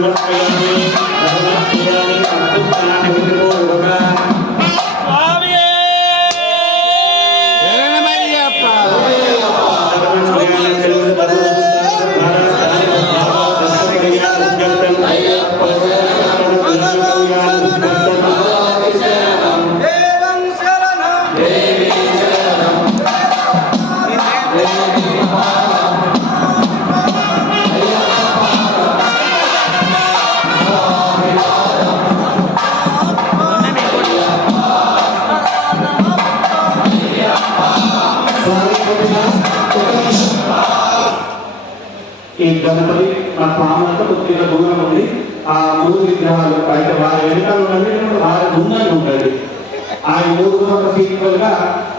குலப்பிராணி பத்து பிராணி ఈ గణపతి మన స్వాములతో కొద్దిగా దూరం ఉంది ఆ మూడు విగ్రహాలు అయితే వారి వెనకాల ఉన్నది వారి ముందని ఉంటుంది ఆ మూడు ఒక ఈక్వల్గా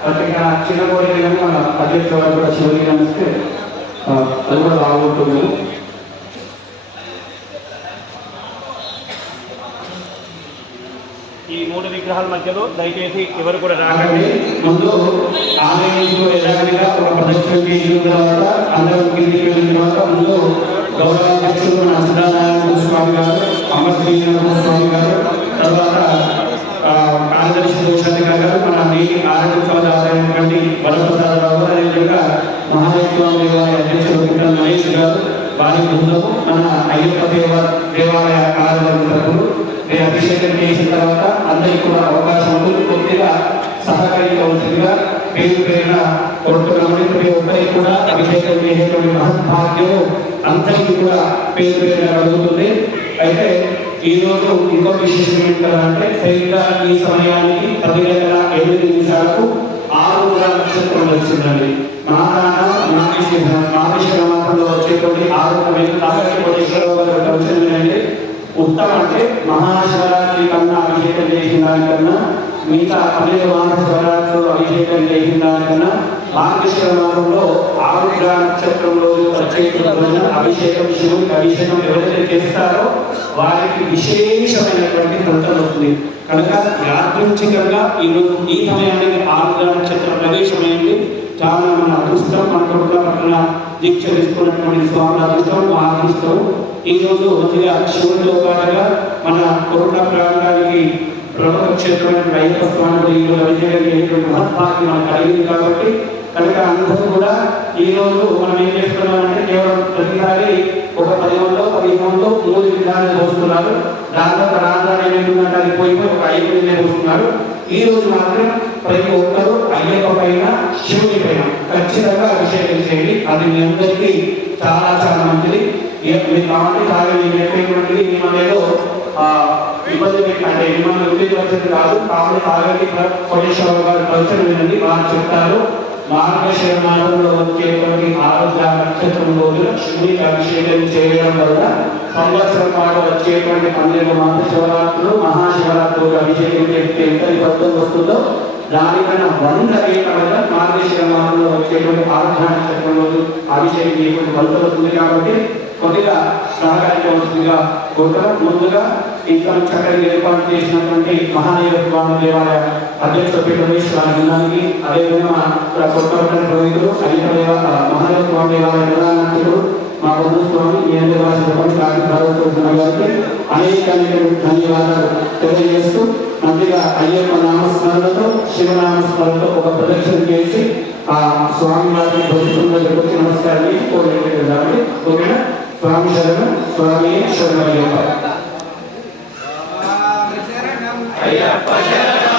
ప్రత్యేక చిన్న కోరిక మన అధ్యక్ష వారు కూడా శివలింగం ఇస్తే అది కూడా బాగుంటుంది ఈ మూడు విగ్రహాల మధ్యలో దయచేసి ఎవరు కూడా రాకండి. ముందు ఆలయంలో ఎలాగైనా ఒక ప్రదక్షిణ చేసిన తర్వాత అందరం కిందికి వెళ్ళిన తర్వాత ముందు గౌరవాధ్యక్షులు మన స్వామి గారు అమర్శ్రీనారాయణ స్వామి గారు తర్వాత కార్యదర్శి దోషాధికారి గారు మన నేటి ఆరోగ్య సమాజ ఆదాయం కంటి వరప్రసాదరావు అదేవిధంగా మహాదేవ దేవాలయ అధ్యక్షులు మహేష్ గారు వారి బృందం మన అయ్యప్ప దేవ దేవాలయ నేను అభిషేకం చేసిన తర్వాత అందరికీ కూడా అవకాశం ఉంటుంది కొద్దిగా సహకరించవలసిందిగా పేరు పేరున కొడుతున్నామని ప్రతి ఒక్కరికి కూడా అభిషేకం చేసేటువంటి మహద్భాగ్యం అందరికీ కూడా పేరు పేరున కలుగుతుంది. అయితే ఈరోజు ఇంకో విశేషం ఏంటంటే సరిగ్గా ఈ సమయానికి పది గంటల ఎనిమిది నిమిషాలకు ఆరున్నర నక్షత్రం వచ్చిందండి. మహారాణ మాతృ మాతృ మాత్రంలో వచ్చేటువంటి ఆరు వేలు వచ్చిందండి. ఉత్తమ అంటే మహాశివరాత్రి కన్నా అభిషేకం చేసిన దానికన్నా మిగతా పన్నెండు మహాశివరాత్రులు అభిషేకం చేసిన దానికన్నా మార్గశిర మాసంలో ఆరుద్ర నక్షత్రంలో ప్రత్యేక అభిషేకం శివుడికి అభిషేకం ఎవరైతే చేస్తారో వారికి విశేషమైనటువంటి ఫలితం వస్తుంది. కనుక యాదృచ్ఛికంగా ఈ రోజు ఈ సమయానికి ఆరుద్ర నక్షత్ర ప్రవేశమైంది చాలా మన అదృష్టం మన కొడుకు దీక్ష తీసుకున్నటువంటి స్వామి అదృష్టం మా అదృష్టం ఈరోజు రోజు మంచిగా శివుడితో పాటుగా మన కొరుణ ప్రాంతానికి ప్రముఖ క్షేత్రమైన అయ్యప్ప స్వామి ఈరోజు అభిషేకం చేసేటువంటి మహత్వాన్ని మనకు కలిగింది కాబట్టి కనుక అందరూ కూడా ఈరోజు మనం ఏం చేస్తున్నామంటే కేవలం ప్రతిసారి ఒక పది వందలు పదిహేను మందో మూడు విధానాలు పోస్తున్నారు. దాంట్లో రాజధాని ఏమైందంటే అది పోయిపోయి ఒక ఐదు మంది పోస్తున్నారు. ఈ రోజు మాత్రం ప్రతి ఒక్కరూ అయ్యప్ప ఖచ్చితంగా అభిషేకం చేయండి. అది మీ అందరికీ చాలా చాలా మంచిది. ఏ- మీరు కావాలి చాలా నేను చెప్పేటువంటిది మిమ్మల్ని ఏదో ఇబ్బంది పెట్టి అంటే మిమ్మల్ని ఉద్దేశించింది కాదు. కావాలి తాగండి. కోటేశ్వర గారు ప్రవచనం వినండి. వారు చెప్తారు మార్గశిర మాసంలో వచ్చేటువంటి ఆరోగ్య నక్షత్రం రోజున శివునికి అభిషేకం చేయడం వల్ల సంవత్సరం పాటు వచ్చేటువంటి పన్నెండు మాస శివరాత్రులు మహాశివరాత్రులకు అభిషేకం చేస్తే ఎంత ఫలితం వస్తుందో దానికన్నా వంద ఏకమైన మార్గశిర మాసంలో వచ్చేటువంటి ఆరాధన చక్రం రోజు అభిషేకం చేయకుండా ఫలితం వస్తుంది కాబట్టి కొద్దిగా సహకరించవలసిందిగా కోరుతాం ముందుగా ఇంకా చక్కటి ఏర్పాటు చేసినటువంటి మహాదేవ స్వామి దేవాలయ అధ్యక్ష పీఠమేష్ వారి బృందానికి అదేవిధంగా మా కొత్తపట్టిన అయ్యప్ప దేవ మహాదేవ స్వామి దేవాలయ ప్రధానాధ్యక్షుడు మా బంధు స్వామి ఈ అందరి వారి కాకి భాగవతున్న గారికి అనేక అనేక ధన్యవాదాలు తెలియజేస్తూ మంచిగా అయ్యప్ప నామస్మరణతో శివనామస్మరణతో ఒక ప్రదక్షిణ చేసి ఆ స్వామి వారిని భవిష్యత్తులో చెప్పి నమస్కారాన్ని కోరుకుంటున్నామండి ఓకేనా స్వామి శరణ స్వామి శరణయ్యప్ప అయ్యప్ప శరణం.